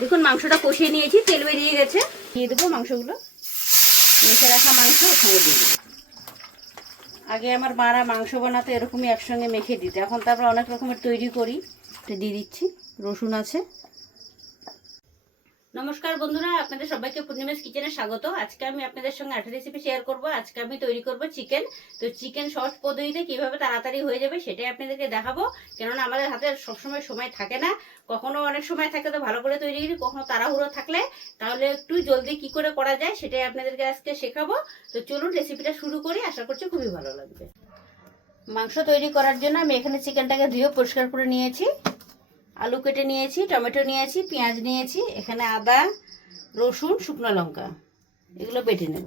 দেখুন মাংসটা কষিয়ে নিয়েছি, তেল বেরিয়ে গেছে। দিয়ে দেবো মাংসগুলো, মেখে রাখা মাংস ওখানে দিয়ে দেবো। আগে আমার মারা মাংস বানাতে এরকমই একসঙ্গে মেখে দিতে, এখন তারপর অনেক রকমের তৈরি করি। এটা দিয়ে দিচ্ছি, রসুন আছে। নমস্কার বন্ধুরা, আপনাদের সবাইকে পূর্ণিমাস কিচেনে স্বাগত। আজকে আমি আপনাদের সঙ্গে একটা রেসিপি শেয়ার করব। আজকে আমি তৈরি করব চিকেন। তো চিকেন সহজ পদ্ধতিতে কিভাবে তাড়াতাড়ি হয়ে যাবে সেটাই আপনাদেরকে দেখাবো। কেননা আমাদের হাতে সবসময় সময় থাকে না, কখনো অনেক সময় থাকে তো ভালো করে তৈরি করি, কখনো তাড়াহুড়ো থাকলে তাহলে একটু জলদি কি করে করা যায় সেটাই আপনাদেরকে আজকে শেখাবো। তো চলুন রেসিপিটা শুরু করি, আশা করছি খুবই ভালো লাগবে। মাংস তৈরি করার জন্য আমি এখানে চিকেনটাকে ধুয়ে পরিষ্কার করে নিয়েছি, আলু কেটে নিয়েছি, টমেটো নিয়েছি, পেঁয়াজ নিয়েছি, এখানে আদা, রসুন, শুকনো লঙ্কা এগুলো বেটে নেব।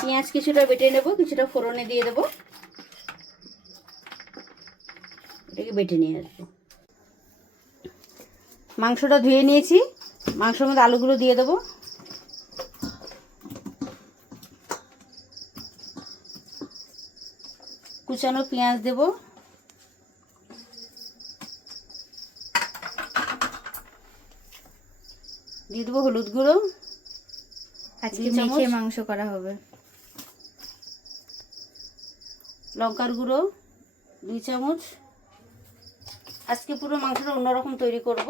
পেঁয়াজ কিছুটা বেটে নেব, কিছুটা ফোড়নে দিয়ে দেব, এটাকে বেটে নিয়ে আসবো। মাংসটা ধুয়ে নিয়েছি, মাংসের মধ্যে আলুগুলো দিয়ে দেবো, কুচানো পেঁয়াজ দেব, দিয়ে দেবো হলুদ গুঁড়ো, আজকে মেখে মাংস করা হবে, লঙ্কার গুঁড়ো 2 চামচ। আজকে পুরো মাংসটা অন্যরকম তৈরি করব,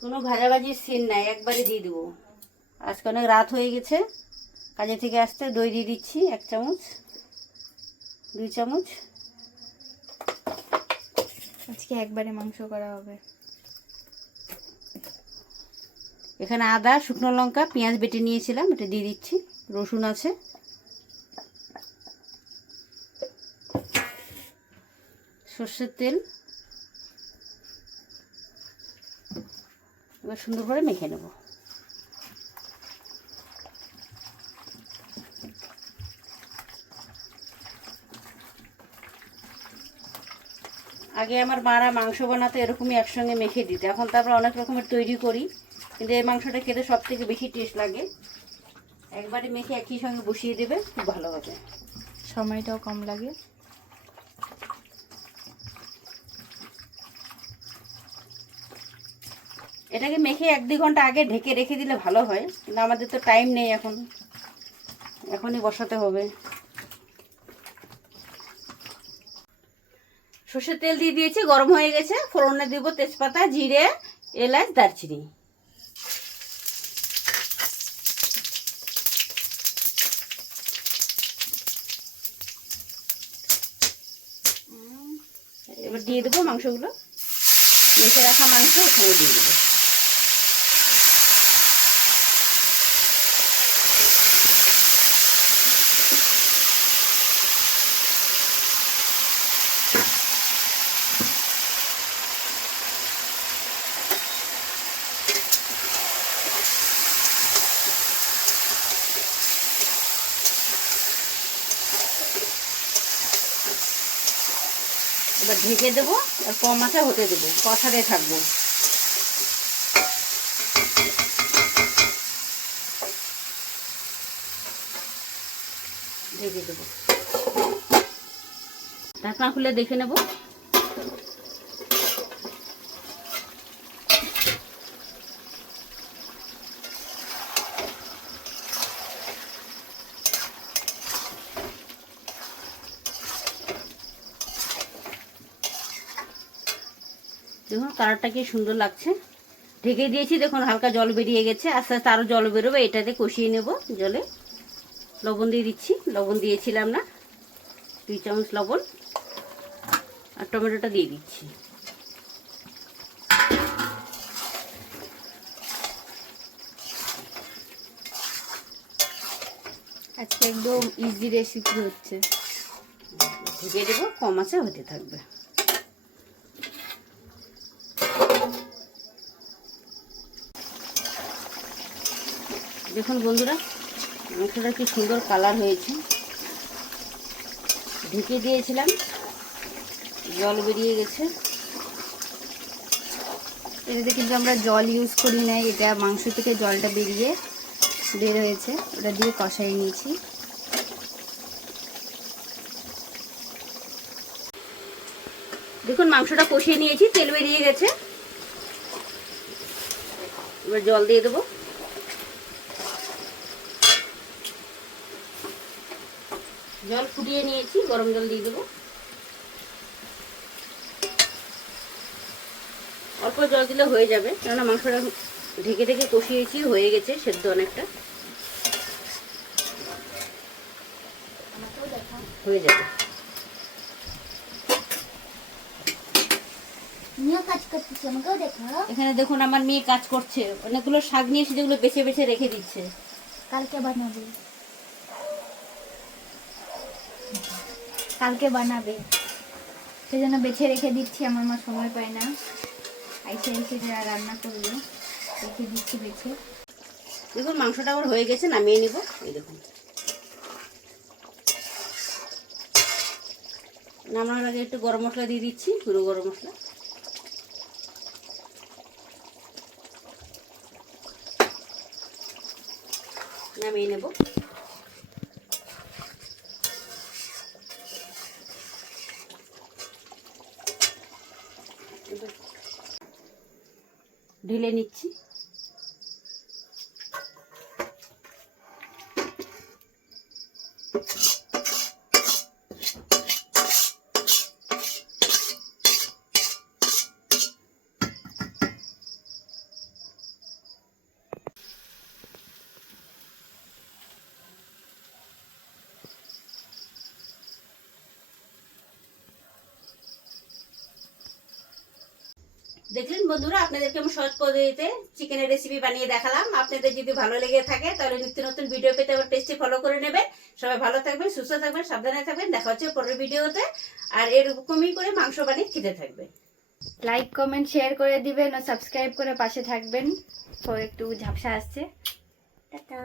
কোনো ভাজাভাজির সিন নাই, একবারে দিয়ে দেবো। আজকে অনেক রাত হয়ে গেছে, কাজে থেকে আসতে দই দিয়ে দিচ্ছি 1 চামচ, 2 চামচ। আজকে একবারে মাংস করা হবে। এখানে আদা, শুকনো লঙ্কা, পেঁয়াজ বেটে নিয়েছিলাম, এটা দিয়ে দিচ্ছি, রসুন আছে, সর্ষের তেল। এবার সুন্দর করে মেখে নেব। আগে আমার মারা মাংস বানাতে এরকমই একসঙ্গে মেখে দিতে, এখন তারপর অনেক রকমের তৈরি করি, কিন্তু এই মাংসটা খেতে সব থেকে বেশি টেস্ট লাগে। একবারে মেখে একই সঙ্গে বসিয়ে দেবে, খুব ভালো হবে, সময়টাও কম লাগে। এটাকে মেখে 1-2 ঘন্টা আগে ঢেকে রেখে দিলে ভালো হয়, কিন্তু আমাদের তো টাইম নেই, এখনই বসাতে হবে। সর্ষের তেল দিয়ে দিয়েছি, গরম হয়ে গেছে। ফোড়নে দেব তেজপাতা, জিরে, এলাচ, দারচিনি। এবার দিয়ে দেবো মাংসগুলো, মেখে রাখা মাংস ওখানে দিয়ে দেবো। এবার ঢেকে দেবো আর কম আঁচে হতে দেবো, কষাতে থাকবো। ঢেকে দেবো, ঢাকনা খুলে দেখে নেব। দেখুন কালারটা কি সুন্দর লাগছে। ঢেকে দিয়েছি, দেখুন হালকা জল বেরিয়ে গেছে, আস্তে আস্তে আরও জল বেরোবে। এটাতে কষিয়ে নেব জলে। লবণ দিয়ে দিচ্ছি, লবণ দিয়েছিলাম না, 2 চামচ লবণ। আর টমেটোটা দিয়ে দিচ্ছি। আজকে একদম ইজি রেসিপি হচ্ছে। ঢেকে দেবো, কম আঁচে হতে থাকবে। দেখুন বন্ধুরা, মাংসটা কি সুন্দর কালার হয়েছে। ঢেকে দিয়েছিলাম, জল বেরিয়ে গেছে। এটাতে কিন্তু আমরা জল ইউজ করি না, এটা মাংস থেকে জলটা বের হয়েছে, ওটা দিয়ে কষাই নিয়েছি। দেখুন মাংসটা কষিয়ে নিয়েছি, তেল বেরিয়ে গেছে। এবার জল দিয়ে দেবো। জল ফুটিয়ে নিয়েছি, গরম জল দিয়ে দেবো। অল্প জল দিলে হয়ে যাবে, কেননা মাংসটা ঢেকে ঢেকে কষিয়েছি, হয়ে গেছে সেদ্ধ অনেকটা, হয়ে যাবে। এখানে দেখুন আমার মেয়ে কাজ করছে, অনেকগুলো শাক নিয়েছে যেগুলো বেছে বেছে রেখে দিচ্ছে। কালকে বানাবে, কালকে বানাবে, সেজন্য বেছে রেখে দিচ্ছি। আমার মা সময় পায় না, আইসে এসে রান্না করবে, রেখে দিচ্ছি বেছে। দেখুন মাংসটা আমার হয়ে গেছে, নামিয়ে নিব। এই দেখুন নামানোর আগে একটু গরম মশলা দিয়ে দিচ্ছি, গুঁড়ো গরম মশলা। নামিয়ে নেব। ঢেলে নিচ্ছি। দেখলেন বন্ধুরা, আপনাদেরকে আমি সহজ পদ্ধতিতে চিকেনের রেসিপি বানিয়ে দেখালাম। আপনাদের যদি ভালো লেগে থাকে তাহলে নিত্য নতুন ভিডিও পেতে আমার পেজটি ফলো করে নেবেন। সবাই ভালো থাকবেন, সুস্থ থাকবেন, সাবধানে থাকবেন। দেখা হচ্ছে পরের ভিডিওতে। আর এরকমই করে মাংস বানিয়ে খেতে থাকবেন। লাইক কমেন্ট শেয়ার করে দিবেন ও সাবস্ক্রাইব করে পাশে থাকবেন। তো একটু ঝাপসা আসছে। টাটা।